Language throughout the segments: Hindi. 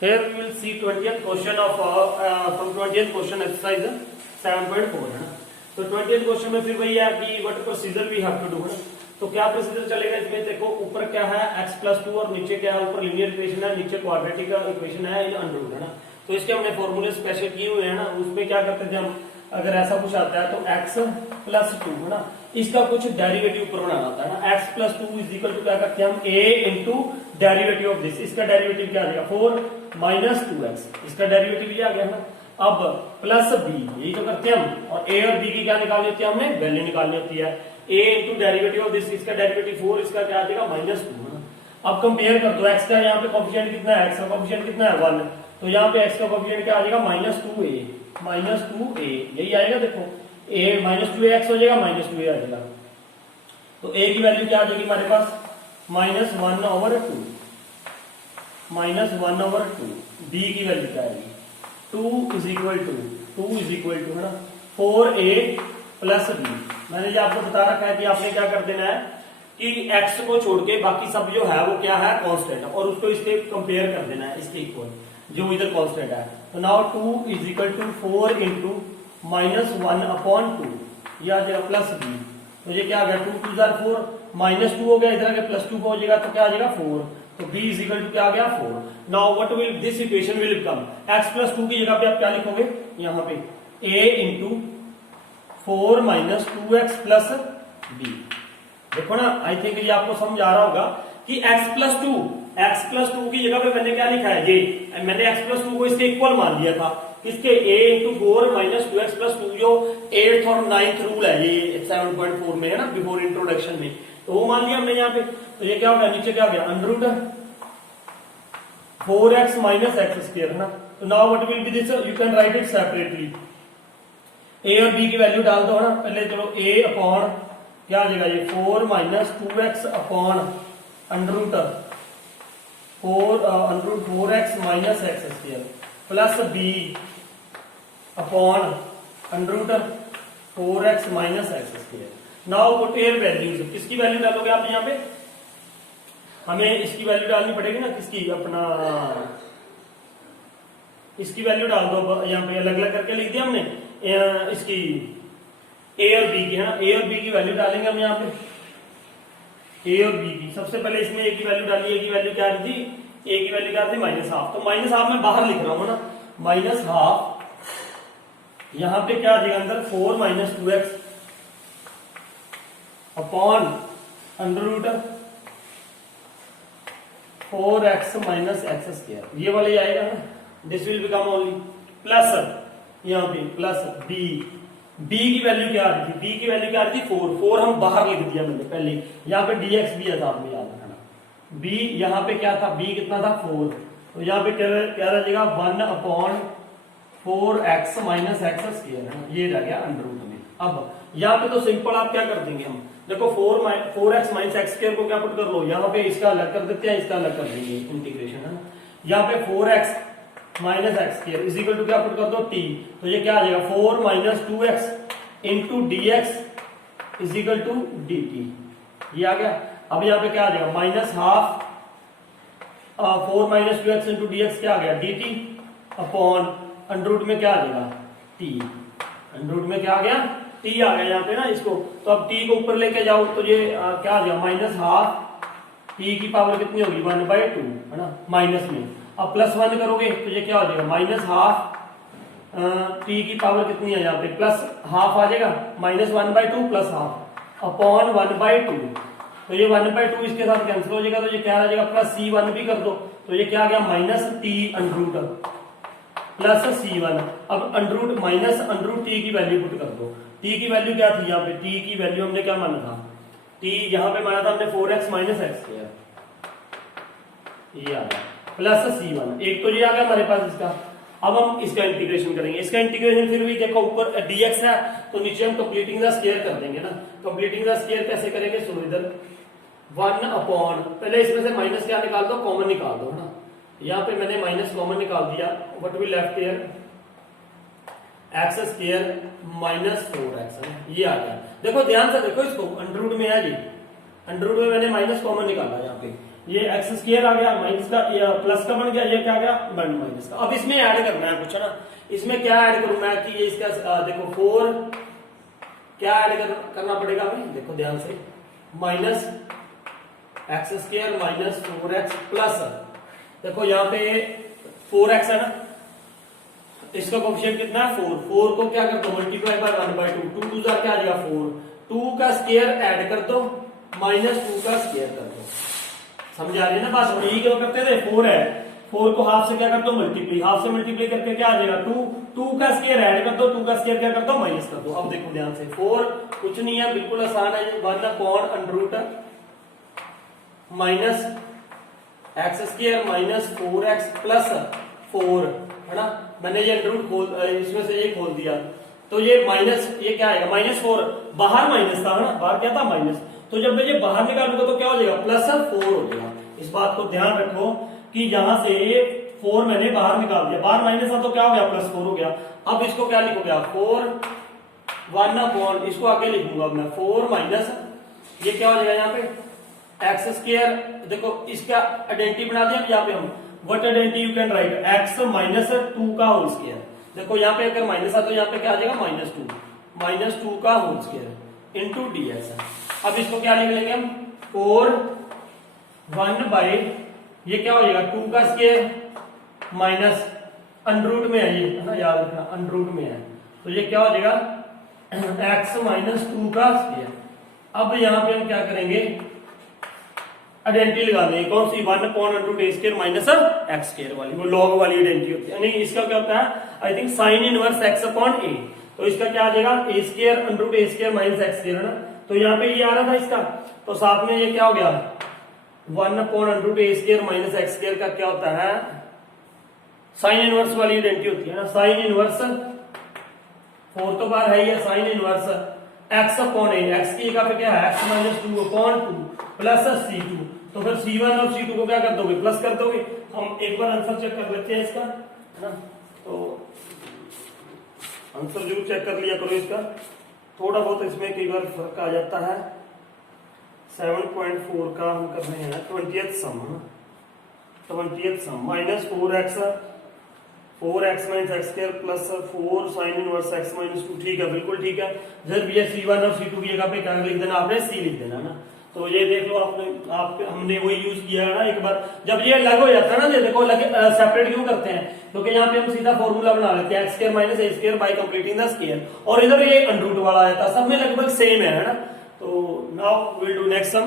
Here we will see 20th question of from 20th question exercise 7.4 है ना। तो 20th क्वेश्चन में फिर वही है कि what procedure we have to do है ना। तो क्या प्रोसीजर चलेगा इसमें, देखो ऊपर क्या है x+2 और नीचे क्या है, ऊपर लीनियर इक्वेशन है, नीचे क्वाड्रेटिक इक्वेशन है इन अंडर रूट है ना। तो इसके हमने फॉर्मूले स्पेशल किए हुए हैं ना। उसमें क्या करते थे हम, अगर ऐसा कुछ आता है तो x+2 है ना, इसका कुछ डेरिवेटिव ऊपर बनाना होता है ना। x+2 इज इक्वल टू क्या करते हैं हम, a into derivative of this, इसका डेरिवेटिव क्या आ जाएगा 4 - 2x, इसका डेरिवेटिव ये आ गया ना। अब प्लस बी, यही तो करते हैं हम, और a और b की क्या निकालनी होती है, हमने वैल्यू निकालनी होती है। a into derivative of this, इसका डेरिवेटिव 4, इसका क्या आ जाएगा -2 है ना। अब कंपेयर कर दो, x का यहाँ पे कोएफिशिएंट कितना है, x का कोएफिशिएंट कितना है 1, तो यहाँ पे x का कोएफिशिएंट क्या आ जाएगा -2a, यही आएगा। देखो a -2ax हो जाएगा, -2a आ जाएगा। तो a की वैल्यू क्या आ जाएगी हमारे पास -1/2, b की वैल्यू क्या आएगी 2 इज इक्वल टू है ना 4a प्लस b। मैंने जो आपको बता रखा है कि आपने क्या कर देना है कि x को छोड़ के बाकी सब जो है वो क्या है कांस्टेंट, और उसको इसके कंपेयर कर देना है इसके इक्वल जो इधर कांस्टेंट है। तो now 2 is equal to 4 into -1/2, ये आ जाएगा प्लस b। तो ये क्या आ गया 2 2 4, -2 हो गया, इधर आगे +2 हो जाएगा, तो क्या आ जाएगा 4। तो b इज इक्वल टू क्या आ गया 4। Now what will this equation will become, x+2 की जगह पे आप क्या लिखोगे यहाँ पे a into 4 - 2x plus b। देखो ना, आई थिंक ये आपको समझ आ रहा होगा कि x+2 की जगह पे मैंने क्या लिखा है, ये मैंने x+2 को इसके इक्वल मान लिया था, इसके a इंटू 4 - 2x प्लस 2 जो 8th और 9th रूल है ये 7.4 में है ना, बिफोर इंट्रोडक्शन में, तो वो मान लिया हमने यहाँ पे। तो ये क्या हो गया, नीचे क्या हो गया अंडर 4x - x² है ना। तो now what will be this, you can right it separately. a और b की वैल्यू डाल दो है ना। पहले चलो a अपॉन क्या आ जाएगा, ये 4 - 2x upon under 4x - x² plus b upon under 4x - x²। Now put air values, किसकी वैल्यू डालोगे आप यहाँ पे, हमें इसकी वैल्यू डालनी पड़ेगी ना, किसकी, अपना इसकी वैल्यू डाल दो यहाँ पे, अलग अलग करके लिख दिया हमने इसकी a और b की है ना। a और b की वैल्यू डालेंगे हम यहाँ पे, a और b की। सबसे पहले इसमें a की वैल्यू डाली, a की वैल्यू क्या थी, a की वैल्यू क्या थी -1/2, तो -1/2 मैं बाहर लिख रहा हूँ ना, -1/2 यहाँ पे क्या आ जाएगा अंदर 4 - 2x upon under 4x - x², ये वाला ही आएगा ना। This will become only plus, यहाँ पे प्लस b की वैल्यू क्या आ रही थी, b की वैल्यू क्या आ रही थी 4 हम बाहर लिख दिया मैंने पहले, यहाँ पे dx भी है साथ में, याद रखना। b यहाँ पे क्या था, b कितना था 4, तो यहाँ पे क्या रह जाएगा 1/4x - x² है ना, ये रह गया अंडर रूट में। अब यहाँ पे तो सिंपल आप क्या कर देंगे हम, देखो 4x - x² को क्या पुट कर लो, यहाँ पे इसका अलग कर देते हैं, इसका अलग कर देंगे इंटीग्रेशन है ना। यहाँ पे 4x - x² is equal to क्या पुट कर दो t, तो ये क्या आ जाएगा 4 - 2x into dx is equal to dt, ये आ गया। अब यहाँ पे क्या आ जाएगा -1/2 4 - 2x इंटू dx क्या आ गया dt अपॉन अंडर रूट में क्या आ जाएगा t, अंडर रूट में क्या आ गया t आ गया यहाँ पे ना इसको। तो अब t को ऊपर लेके जाओ तो ये क्या आ जाएगा -1/2 t की पावर कितनी होगी 1/2 है ना, माइनस में। अब +1 करोगे तो ये क्या हो जाएगा -1/2 t की पावर कितनी है यहाँ पे +1/2 आ जाएगा, -1/2 प्लस हाफ अपॉन 1/2, तो ये 1/2 इसके साथ कैंसिल हो जाएगा, तो ये क्या आ जाएगा +c1 भी कर दो, तो ये क्या आ गया -t under root plus c1। अब under root minus under root t की वैल्यू पुट कर दो, t की वैल्यू क्या थी यहाँ पे, t की वैल्यू हमने क्या माना था, t यहाँ पे माना था हमने 4x - x², ये आ गया प्लस c1, एक तो ये आ गया हमारे पास इसका। अब हम इसका इंटीग्रेशन करेंगे, इसका इंटीग्रेशन फिर भी देखो ऊपर dx है तो नीचे हम कंप्लीटिंग द स्क्वायर कर देंगे ना। कंप्लीटिंग द स्क्वायर कैसे करेंगे, सुनो इधर 1 अपॉन, पहले इसमें से माइनस क्या निकाल दो, कॉमन निकाल दो है ना। यहाँ पे मैंने माइनस कॉमन निकाल दिया, what will left here x² -4x, ये आ गया। देखो ध्यान से देखो इसको, अंडर रूट में है जी, अंडर रूट में मैंने माइनस कॉमन निकाला यहाँ पे, ये एक्स स्क्वायर आ गया माइनस का प्लस का बन गया, ये क्या आ गया माइनस का। अब इसमें ऐड करना है कुछ है ना, इसमें क्या ऐड करूं मैं कि ये इसका देखो 4 क्या ऐड करना पड़ेगा हमें, देखो ध्यान से, minus x square minus 4x plus, देखो यहाँ पे 4x है ना, इसका कोएफिशिएंट कितना है 4, 4 को क्या कर दो मल्टीप्लाई बाय 1/2, 2 2 क्या आ जाएगा 4, 2 का स्क्वायर ऐड कर दो माइनस 2 का स्क्वायर कर दो, समझ आ रही है ना बात। यही क्या करते थे 4 है, 4 को हाफ से क्या कर दो मल्टीप्लाई, हाफ से मल्टीप्लाई करके क्या आ जाएगा 2, 2 का स्क्वायर ऐड कर दो, 2 का स्क्वायर क्या कर दो माइनस कर दो। अब देखो ध्यान से 4 कुछ नहीं है, बिल्कुल आसान है, 1/√, minus x square minus 4x plus 4 है ना, मैंने ये अंडर इसमें से ये खोल दिया, तो ये माइनस, ये क्या आएगा -4, बाहर माइनस था ना, बाहर क्या था माइनस, तो जब मैं ये बाहर निकालूंगा तो क्या हो जाएगा +4 हो जाएगा। इस बात को ध्यान रखो कि यहां से 4 मैंने बाहर निकाल दिया, बाहर माइनस था तो क्या हो गया +4 हो गया। अब इसको क्या लिखोगे 4 1/, इसको आगे लिखूंगा मैं 4 माइनस, ये क्या हो जाएगा यहाँ पे एक्स स्क्वायर, देखो इसका आइडेंटिटी बना दिया यहाँ पे हम, what identity you can right x minus 2 का होल स्क्वायर, देखो यहाँ पे अगर माइनस है तो यहाँ पे क्या आ जाएगा -2 का होल स्क्वायर इंटू dx। अब इसको क्या लिख लेंगे हम 4 1/, ये क्या हो जाएगा 2 का स्क्वायर माइनस अंडर में है ये है ना, याद रखना अंडर में है, तो ये क्या हो जाएगा x माइनस 2 का स्क्वायर। अब यहाँ पे हम क्या करेंगे आइडेंटिटी लगा देंगे, कौन सी 1/√a² माइनस x² वाली, वो लॉग वाली आइडेंटिटी होती है। नहीं इसका क्या होता है I think sine inverse x/a, तो इसका क्या आ जाएगा a² √a² माइनस x² है ना, तो यहाँ पे ये आ रहा था इसका, तो साथ में ये क्या हो गया 1/√a² माइनस x² का क्या होता है साइन इनवर्स वाली आइडेंटिटी होती है ना, साइन इनवर्स 4 तो बार है ये साइन इनवर्स x/a, x की जगह पे क्या है x - 2/2 प्लस c2, तो फिर c1 और c2 को क्या कर दोगे प्लस कर दोगे। हम एक बार आंसर चेक कर लेते हैं इसका है ना, तो आंसर जरूर चेक कर लिया करो इसका, थोड़ा बहुत इसमें कई बार फर्क आ जाता है। 7.4 का हम कर रहे हैं 20th sum, 20th sum minus 4x minus x² plus 4 sine inverse x - 2, ठीक है बिल्कुल ठीक है। जब ये c1 और c2 की जगह पे क्या लिख देना आपने c लिख देना ना, तो ये देख लो आपने हमने वही यूज किया है ना एक बार, जब ये अलग हो जाता है ना, ये देखो सेपरेट क्यों करते हैं क्योंकि यहाँ पे हम सीधा फॉर्मूला बना लेते हैं x² minus a² bye completing the square, और इधर ये अंडर वाला आया था, सब में लगभग सेम है ना। तो now will do next sum,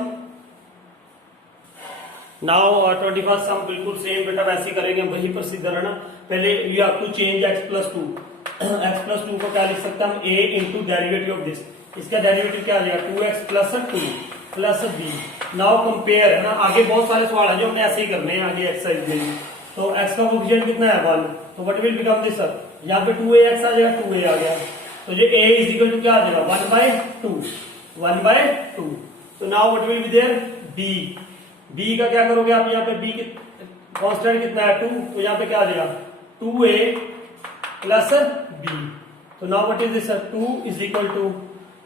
now 21st सम बिल्कुल सेम बेटा वैसे ही करेंगे, वही प्रोसीजर है ना। पहले you have to change x+2, x+2 को क्या लिख सकते हैं हम a into derivative of this, इसका डेरिवेटिव क्या आ जाएगा 2x plus 2 plus b। Now compare है ना, आगे बहुत सारे सवाल है जो हमने ऐसे ही करने हैं आगे एक्सरसाइज में। तो x का कोएफिशिएंट कितना है 1, तो व्हाट विल बिकम दिस, यहाँ पे 2ax आ जाएगा, 2a आ गया, तो ये a इज इक्वल टू क्या आ जाएगा 1/2, तो now what will be there b का क्या करोगे आप, यहाँ पे b की कांस्टेंट कितना है 2, तो यहाँ पे क्या आ जाएगा 2a प्लस b, तो now what is this 2 is equal to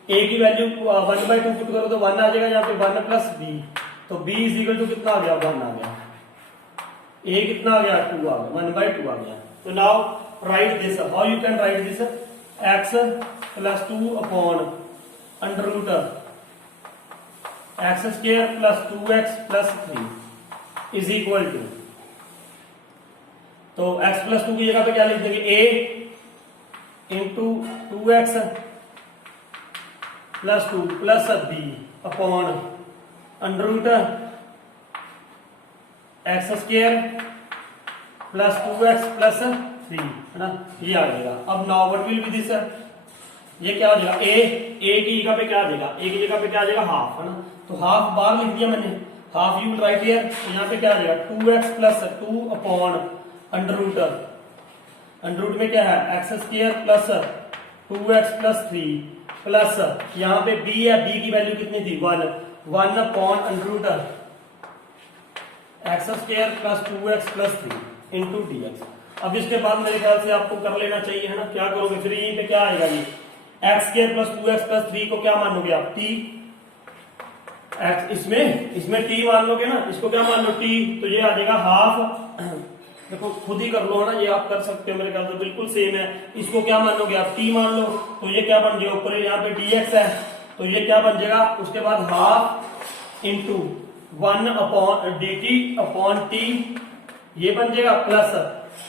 a की वैल्यू 1/2 पुट करो तो 1 आ जाएगा, यहाँ पे 1 प्लस b, तो b इज इक्वल टू कितना आ गया 1 आ गया, a कितना आ गया 2 आ गया, 1/2 आ गया। तो now write this, how you can write this x plus 2 upon under x² plus 2x plus 3 is equal to, तो x प्लस 2 की जगह पे क्या लिख देंगे a into 2x plus 2 plus b upon under x² plus 2x plus 3 है ना, ये आ जाएगा। अब now what will be this, ये क्या हो जाएगा a की जगह पे क्या आ जाएगा, a की जगह पे क्या आ जाएगा हाफ है ना, तो हाफ बाहर लिख दिया मैंने, हाफ यू राइट हियर, तो यहाँ पे क्या आ जाएगा 2x प्लस 2 अपॉन अंडर में क्या है x² plus 2x plus 3 plus यहाँ पे b है, b की वैल्यू कितनी थी 1 upon under x² plus 2x plus 3 into dx। अब इसके बाद मेरे ख्याल से आपको कर लेना चाहिए है ना, क्या करोगे फिर यहीं पे क्या आएगा ये x² प्लस 2x प्लस 3 को क्या मानोगे आप t, एक्स इसमें टी मान लोगे ना, इसको क्या मान लो टी, तो ये आ जाएगा हाफ, देखो खुद ही कर लो ना, ये आप कर सकते हो मेरे ख्याल तो बिल्कुल सेम है। इसको क्या मान लोगे आप टी मान लो, तो ये क्या बन जाएगा ऊपर यहाँ पे dx है, तो ये क्या बन जाएगा, उसके बाद half into 1 upon dt upon T, ये बन जाएगा प्लस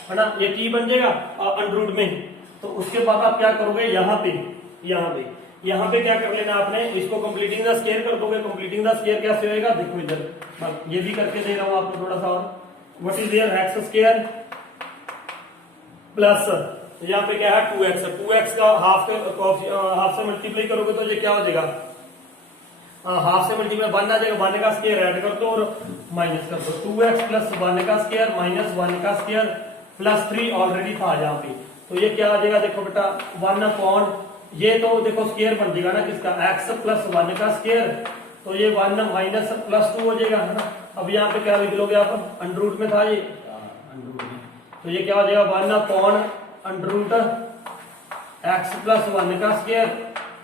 है ना, ये टी बन जाएगा अंडर रूट में। तो उसके बाद आप क्या करोगे, यहाँ पे क्या कर लेना आपने, इसको कंप्लीटिंग द स्क्वायर कर दोगे। कंप्लीटिंग द स्क्वायर कैसे होएगा, देखो इधर ये भी करके दे रहा हूं आपको थोड़ा सा और। What is there, x square plus यहाँ पे क्या है 2x का हाफ से मल्टीप्लाई करोगे तो ये क्या हो जाएगा, हाफ से मल्टीप्लाई 1 आ जाएगा, 1 का स्क्वायर ऐड कर दो और माइनस कर दो, 2x प्लस 1 का स्क्वायर माइनस 1 का स्क्वायर प्लस 3 ऑलरेडी था यहाँ पे, तो ये क्या आ जाएगा, देखो बेटा 1 अपॉन, ये तो देखो स्क्वायर बन जाएगा ना किसका, x प्लस 1 का स्क्वायर, तो ये 1 माइनस प्लस 2 हो जाएगा है ना। अब यहाँ पे क्या लिख लोगे आप, अंडर रूट में था ये अंडर रूट में, तो ये क्या हो जाएगा 1 upon under root x plus 1 का स्क्वायर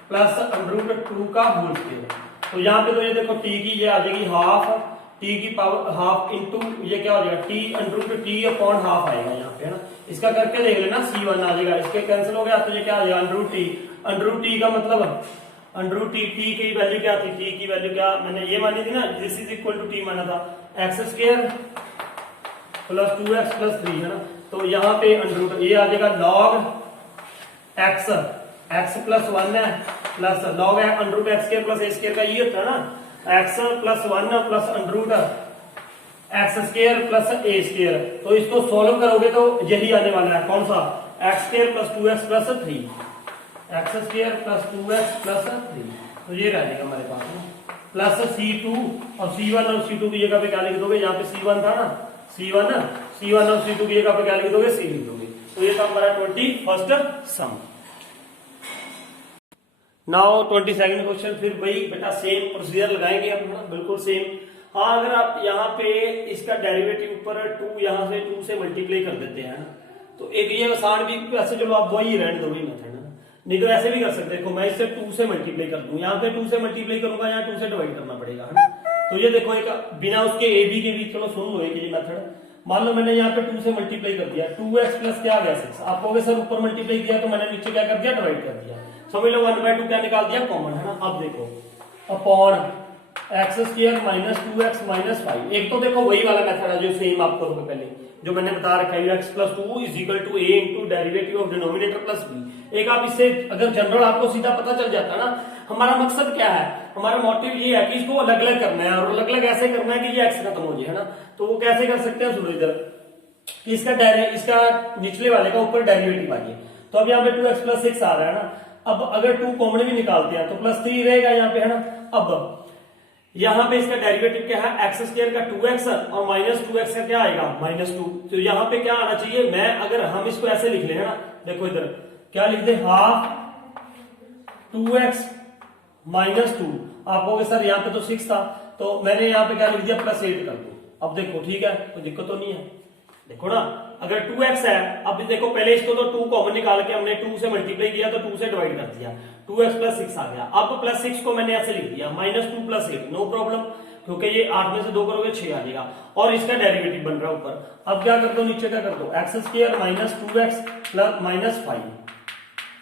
प्लस अंडर रूट 2 का होल स्क्वायर। तो यहाँ पे तो ये देखो t की ये आ जाएगी हाफ, t की पावर हाफ इंटू ये क्या हो जाएगा t under root t upon half आएगा यहाँ पे है ना। इसका करके देख लेना, c1 आ जाएगा, इसके कैंसिल हो गया तो ये क्या आ जाएगा अंडर रूट t का मतलब अंडर रूट टी की वैल्यू क्या थी, टी की वैल्यू क्या मैंने ये मानी थी ना, this is equal to t माना था, x square plus 2x plus 3 है ना। तो यहाँ पे अंडर रूट ये आ जाएगा लॉग एक्स प्लस 1 है प्लस लॉग है under root x square plus a square का ये होता है ना, x plus 1 plus under root x square plus a square. तो इसको सोल्व करोगे तो यही आने वाला है, कौन सा, x square plus 2x plus 3, x square plus 2x plus 3, तो ये रह जाएगा हमारे पास ना, प्लस C2 और C1 और C2 की जगह पे क्या लिख दोगे, यहाँ पे C1 था ना, C1 और C2 की जगह पे क्या लिख दोगे, C लिख दोगे। तो ये था हमारा 21st सम। नाउ 22nd क्वेश्चन, फिर वही बेटा सेम प्रोसीजर लगाएंगे हम ना, बिल्कुल सेम। हाँ अगर आप यहाँ पे इसका डेरिवेटिव ऊपर 2 यहाँ से 2 से मल्टीप्लाई कर देते हैं ना, तो एक ये आसान भी, वैसे चलो आप वही रहने दो, वही मेथड है, नहीं तो ऐसे भी कर सकते, देखो मैं इसे 2 से मल्टीप्लाई कर दूं, यहाँ पे 2 से मल्टीप्लाई करूंगा, यहाँ 2 से डिवाइड करना पड़ेगा है ना। तो ये देखो एक बिना उसके ए बी के भी, चलो सुन लो एक ये मेथड, मान लो मैंने यहाँ पे 2 से मल्टीप्लाई कर दिया, 2x प्लस क्या आ गया 6, आप कहोगे सर ऊपर मल्टीप्लाई किया तो मैंने नीचे क्या कर दिया, डिवाइड कर दिया, समझ लो 1/2 क्या निकाल दिया, कॉमन है ना। अब देखो upon x square minus 2x minus 5, एक तो देखो वही वाला मेथड है जो सेम आप करोगे पहले, जो मैंने बता रखा है x plus 2 is equal to a into derivative of denominator plus b। एक आप इससे अगर जनरल आपको सीधा पता चल जाता ना, हमारा मकसद क्या है, हमारा मोटिव ये है कि इसको अलग अलग करना है, और अलग अलग ऐसे करना है कि ये x खत्म हो जाए है ना। तो वो कैसे कर सकते हैं, सुनो इधर इसका निचले वाले का ऊपर डेरिवेटिव आइए, तो अब यहाँ पे 2x प्लस 6 आ रहा है ना। अब अगर 2 कॉमन भी निकालते हैं तो प्लस 3 रहेगा यहाँ पे है ना। अब यहाँ पे इसका डेरिवेटिव क्या है, एक्स स्क्वायर का 2x और माइनस 2x का क्या आएगा, -2। तो यहाँ पे क्या आना चाहिए, मैं अगर हम इसको ऐसे लिख ले है ना, देखो इधर क्या लिख दे, हाफ 2x माइनस 2, आप कहोगे सर यहाँ पे तो 6 था, तो मैंने यहाँ पे क्या लिख दिया +8 कर दो। अब देखो ठीक है, कोई दिक्कत तो नहीं है, देखो ना अगर 2x है, अब देखो पहले इसको तो 2 कॉमन निकाल के हमने 2 से मल्टीप्लाई किया तो 2 से डिवाइड कर दिया, 2x प्लस 6 आ गया। अब प्लस 6 को मैंने ऐसे लिख दिया -2 प्लस 8, नो प्रॉब्लम, क्योंकि ये 8 में से 2 करोगे 6 आ जाएगा, और इसका डेरिवेटिव बन रहा है ऊपर। अब क्या कर दो, नीचे क्या कर दो, x square minus 2x plus minus 5।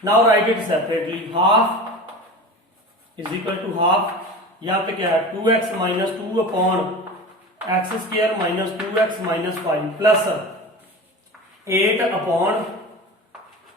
Now write it separately, half is equal to half, यहाँ पे क्या है 2x minus 2 upon x square minus 2x minus 5 plus 8 upon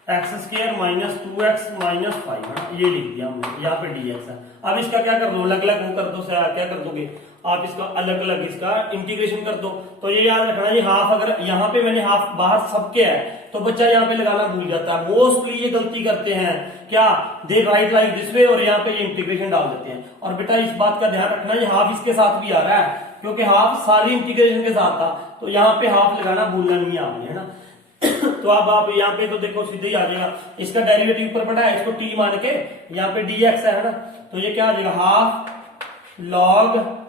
x square minus 2x minus 5 है, ये लिख दिया हमने, यहाँ पे dx है। अब इसका क्या कर दो, अलग अलग वो कर दो, क्या कर दोगे आप, इसका अलग अलग इसका इंटीग्रेशन कर दो। तो ये याद रखना, ये हाफ अगर यहाँ पे मैंने हाफ बाहर सबके है तो बच्चा यहाँ पे लगाना भूल जाता है, मोस्टली ये गलती करते हैं, क्या दे राइट लाइक दिस वे और यहाँ पे ये इंटीग्रेशन डाल देते हैं। और बेटा इस बात का ध्यान रखना, ये हाफ इसके साथ भी आ रहा है, क्योंकि हाफ सारी इंटीग्रेशन के साथ था, तो यहाँ पे हाफ लगाना भूलना नहीं है आपने, है ना। तो अब आप यहाँ पे तो देखो सीधे ही आ जाएगा, इसका डेरिवेटिव ऊपर पड़ा है, इसको t मान के यहाँ पे dx है ना, तो ये क्या आ जाएगा, हाफ लॉग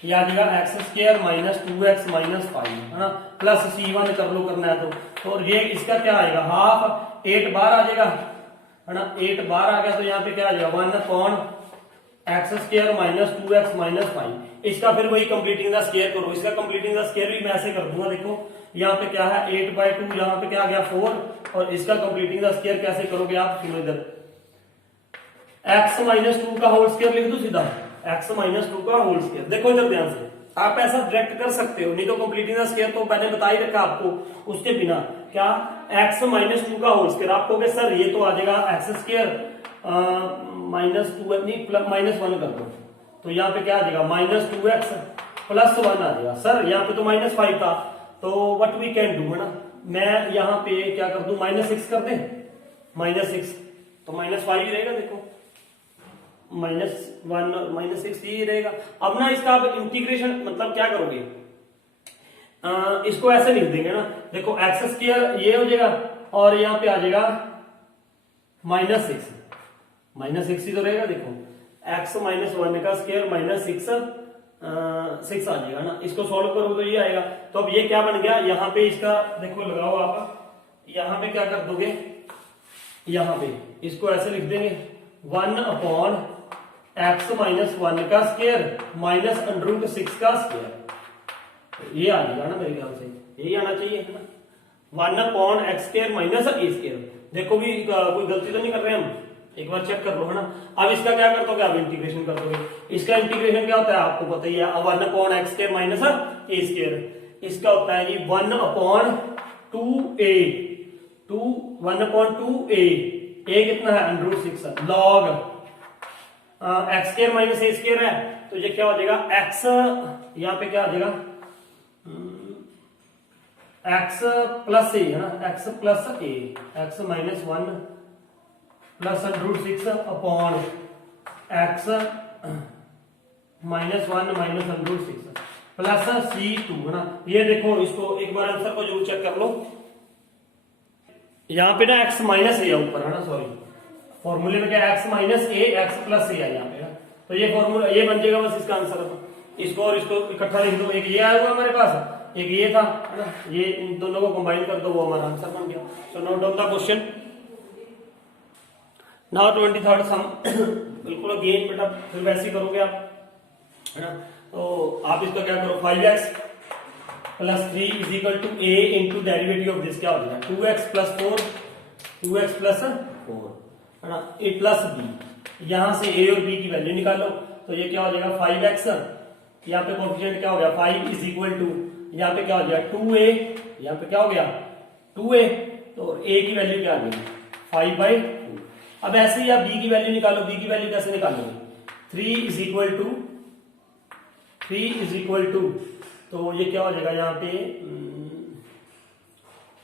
ये आ जाएगा x square minus 2x minus 5 है ना, प्लस C1 कर लो करना है तो ये इसका क्या आएगा, हाफ 8 बार आ जाएगा है ना, 8 बार आ गया, तो यहाँ पे क्या आ जाएगा 1 upon x square minus 2x minus 5। इसका फिर वही कंप्लीटिंग द स्क्वायर करो। इसका कंप्लीटिंग द स्क्वायर भी मैं ऐसे कर दूंगा। देखो यहाँ पे क्या है 8/2, यहाँ पे क्या आ गया 4, और इसका कंप्लीटिंग द स्क्वायर कैसे करोगे आप, सुनो इधर, x माइनस 2 का होल स्क्वायर लिख दो सीधा, x माइनस 2 का होल स्क्वायर। देखो इधर ध्यान से, आप ऐसा डायरेक्ट कर सकते हो, नहीं तो कंप्लीटिंग द स्क्वायर तो मैंने बता ही रखा आपको उसके बिना। क्या x माइनस 2 का होल स्क्वायर, आप कहोगे सर ये तो आ जाएगा एक्स स्क्वायर माइनस 2 नहीं माइनस 1 कर दो, तो यहाँ पे क्या आ जाएगा माइनस 2x प्लस 1 आ जाएगा। सर यहाँ पे तो माइनस 5 था, तो व्हाट वी कैन डू है ना, मैं यहाँ पे क्या कर दूं माइनस 6 कर दे, माइनस 6 तो माइनस 5 ही रहेगा। देखो -1 -6 ये रहेगा। अब ना इसका आप इंटीग्रेशन मतलब क्या करोगे, इसको ऐसे लिख देंगे ना, देखो एक्स स्क्वायर ये हो जाएगा और यहाँ पे आ जाएगा -6, -6 ही तो रहेगा। देखो x माइनस 1 का स्क्वायर माइनस 6 आ जाएगा ना, इसको सॉल्व करो तो ये आएगा। तो अब ये क्या बन गया, यहाँ पे इसका देखो लगाओ आप, यहाँ पे क्या कर दोगे, यहाँ पे इसको ऐसे लिख देंगे 1/x माइनस 1 का स्क्वायर माइनस √6 का स्क्वायर। ये आ जाएगा ना मेरे ख्याल से, यही आना चाहिए है ना, 1/x square minus a square. देखो भी कोई गलती तो नहीं कर रहे हम, एक बार चेक कर लो है ना। अब इसका क्या कर दोगे आप, इंटीग्रेशन कर दोगे। इसका इंटीग्रेशन क्या होता है आपको पता ही है, 1/x square minus a square. इसका होता है जी 1/2a, 1/2a, a कितना है √6 log x square minus a square है, तो ये क्या हो जाएगा x, यहाँ पे क्या आ जाएगा x प्लस a है ना, x plus a, x minus 1 plus √6 upon x minus 1 minus √6 plus c2 है ना। ये देखो इसको एक बार आंसर को जरूर चेक कर लो, यहाँ पे ना x माइनस a ऊपर है ना, सॉरी फॉर्मूले में क्या x minus a x plus a है यहाँ पे ना, तो ये फॉर्मूला ये बन जाएगा बस इसका आंसर। इसको और इसको इकट्ठा लिख दो, एक ये आया हुआ हमारे पास, एक ये था है ना, ये इन दोनों को कंबाइन कर दो, वो हमारा आंसर बन गया। So note down the question. Now 23rd sum बिल्कुल अगेन बेटा फिर वैसे ही करोगे आप है ना। तो आप इसका क्या करो 5x plus 3 is equal to a into derivative of this क्या हो जाएगा 2x प्लस 4, 2x प्लस 4 है ना, a प्लस b। यहां से a और b की वैल्यू निकालो, तो ये क्या हो जाएगा 5x, यहाँ पे कोएफिशिएंट क्या हो गया 5 इज इक्वल टू, यहाँ पे क्या हो जाएगा 2a, यहाँ पे क्या हो गया 2a, तो a की वैल्यू क्या आ गई 5/2। अब ऐसे ही आप b की वैल्यू निकालो, b की वैल्यू कैसे निकालोगे 3 इज इक्वल टू, तो ये क्या हो जाएगा यहाँ पे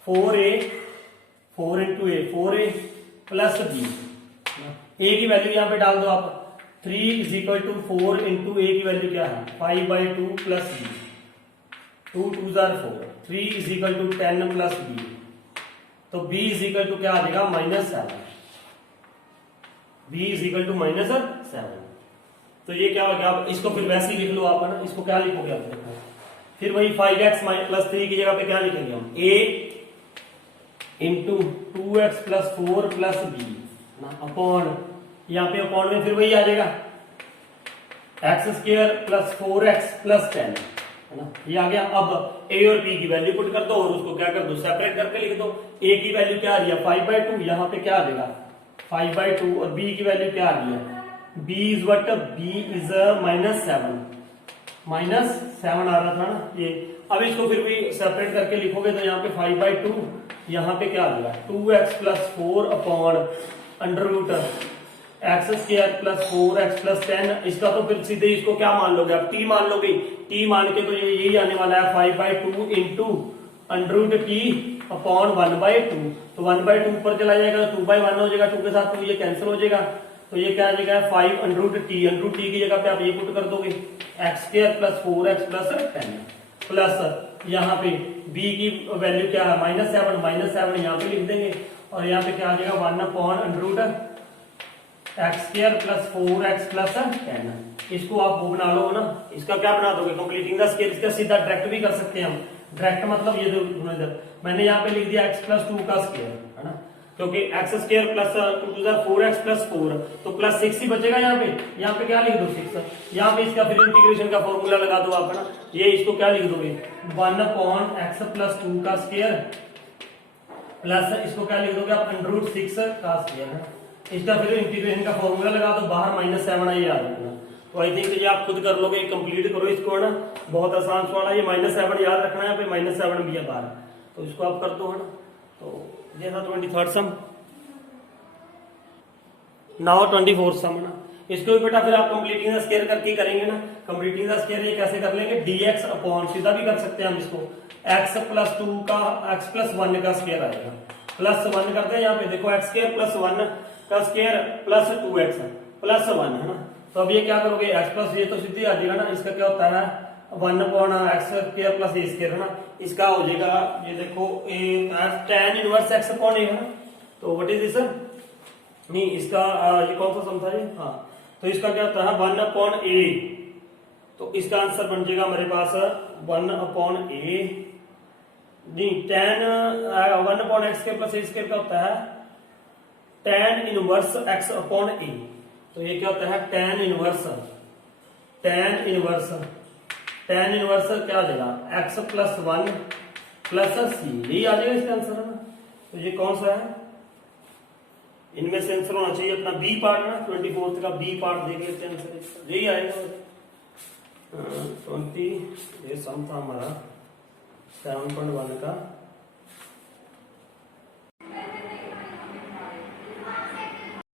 4 into a 4a plus b, a की वैल्यू यहाँ पे डाल दो आप, 3 is equal to 4 into a की वैल्यू क्या है 5/2 plus b, 2 2 4, 3 is equal to 10 plus b, तो b इज इक्वल टू क्या आ जाएगा -7, b इज इक्वल टू -7। तो ये क्या हो गया, आप इसको फिर वैसे ही लिख लो आप है ना, इसको क्या लिखोगे आप देखो, फिर वही 5x प्लस 3 की जगह पे क्या लिखेंगे हम a into 2x plus 4 plus b ना अपॉन, यहाँ पे अपॉन में फिर वही आ जाएगा x square plus 4x plus 10 है ना, ये आ गया। अब a और b की वैल्यू पुट कर दो और उसको क्या कर दो सेपरेट करके लिख दो। a की वैल्यू क्या आ रही है 5/2, यहाँ पे क्या आ जाएगा 5/2, और b की वैल्यू क्या आ रही है b is what, b is -7 आ रहा था ना ये। अब इसको फिर भी सेपरेट करके लिखोगे तो यहाँ पे 5/2, यहाँ पे क्या आ जाएगा 2x plus 4 upon √x square plus 4x plus 10। इसका तो फिर सीधे इसको क्या मान लोगे आप t मान लोगे, t मान के तो ये यही आने वाला है 5/2 इंटू √t अपॉन 1/2, तो 1/2 ऊपर चला जाएगा, 2/1 हो जाएगा, 2 के साथ 2 ये कैंसिल हो जाएगा, तो ये क्या आ जाएगा 5 √t की जगह पे आप ये पुट कर दोगे x square plus 4x plus 10 plus यहाँ पे b की वैल्यू क्या है -7 यहाँ पे लिख देंगे, और यहाँ पे क्या आ जाएगा 1/x square plus 4x plus 10। इसको आप वो बना लो ना, इसका क्या बना दोगे कंप्लीटिंग द स्क्वायर, इसका सीधा डायरेक्ट भी कर सकते हैं हम। डायरेक्ट मतलब ये जो इधर मैंने यहाँ पे लिख दिया x प्लस 2 का स्क्वायर है ना, क्योंकि x square plus 2 two 4x plus 4 तो प्लस 6 ही बचेगा यहाँ पे क्या लिख दो 6। यहाँ पे इसका फिर इंटीग्रेशन का फॉर्मूला लगा दो आप, है ना। ये इसको क्या लिख दोगे 1/x प्लस 2 का स्क्वायर प्लस इसको क्या लिख दोगे आप √6 का स्क्वायर है। इसका फिर इंटीग्रेशन का फॉर्मूला लगा दो, बाहर -7 आई याद रखना। तो आई थिंक ये आप खुद कर लोगे, कंप्लीट करो इसको, है ना। बहुत आसान सवाल है ये, -7 याद रखना है, यहाँ पे -7 भी है बाहर, तो इसको आप कर दो, है ना। तो ये था 23rd सम। नाउ 24th सम, है ना। इसको भी बेटा फिर आप कंप्लीटिंग द स्क्वायर करके करेंगे ना। कंप्लीटिंग द स्क्वायर ये कैसे कर लेंगे, dx अपॉन सीधा भी कर सकते हैं हम इसको, x प्लस 2 का x प्लस 1 का स्क्वायर आएगा, प्लस 1 करते हैं यहाँ पे देखो x स्क्वायर प्लस 1 का स्क्वायर प्लस 2x प्लस 1, है ना। तो अब ये क्या करोगे x प्लस ये तो सीधे आ जाएगा ना, इसका क्या होता है 1/x square plus a square, है ना। इसका हो जाएगा ये देखो tan inverse x upon a, है ना। तो व्हाट इज दिस, नहीं इसका ये कौन सा सम था ये, हाँ। तो इसका क्या होता है 1/a, तो इसका आंसर बन जाएगा हमारे पास 1/a, नहीं tan 1/x square plus a square का होता है tan inverse x upon a। तो ये क्या होता है tan इनवर्स क्या आ जाएगा x प्लस 1 प्लस c, यही आ जाएगा इसका आंसर, है ना। तो ये कौन सा है, इनमें से आंसर होना चाहिए अपना बी पार्ट, है ना। 24th का बी पार्ट देख लेते हैं आंसर इसका, यही आएगा 20। ये सम था हमारा 7.1 का।